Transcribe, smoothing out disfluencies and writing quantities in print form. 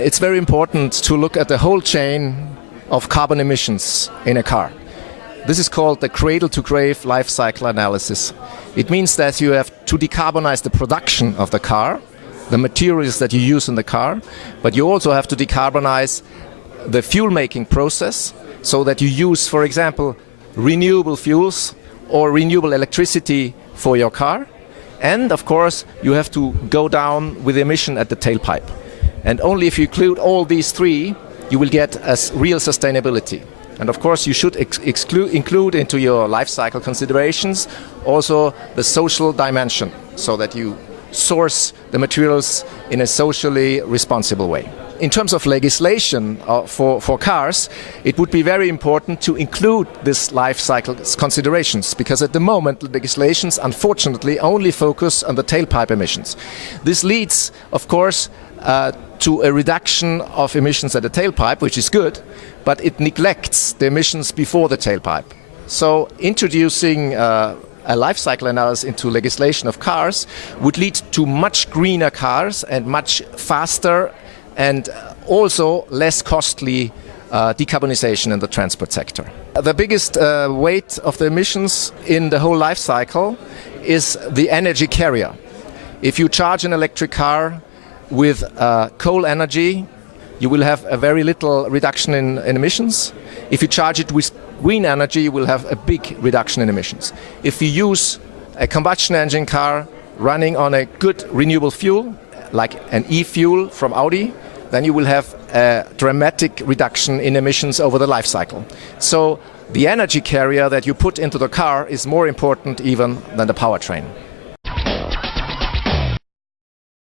It's very important to look at the whole chain of carbon emissions in a car. This is called the cradle-to-grave life cycle analysis. It means that you have to decarbonize the production of the car, the materials that you use in the car, but you also have to decarbonize the fuel-making process so that you use, for example, renewable fuels or renewable electricity for your car. And, of course, you have to go down with emission at the tailpipe. And only if you include all these three, you will get a real sustainability. And of course, you should include into your life cycle considerations also the social dimension, so that you source the materials in a socially responsible way. In terms of legislation for cars, it would be very important to include this life cycle considerations, because at the moment legislations unfortunately only focus on the tailpipe emissions. This leads, of course, to a reduction of emissions at the tailpipe, which is good, but it neglects the emissions before the tailpipe. So introducing a life cycle analysis into legislation of cars would lead to much greener cars and much faster and also less costly decarbonization in the transport sector. The biggest weight of the emissions in the whole life cycle is the energy carrier. If you charge an electric car with coal energy, you will have a very little reduction in emissions. If you charge it with green energy, you will have a big reduction in emissions. If you use a combustion engine car running on a good renewable fuel, like an e-fuel from Audi, then you will have a dramatic reduction in emissions over the life cycle. So the energy carrier that you put into the car is more important even than the powertrain.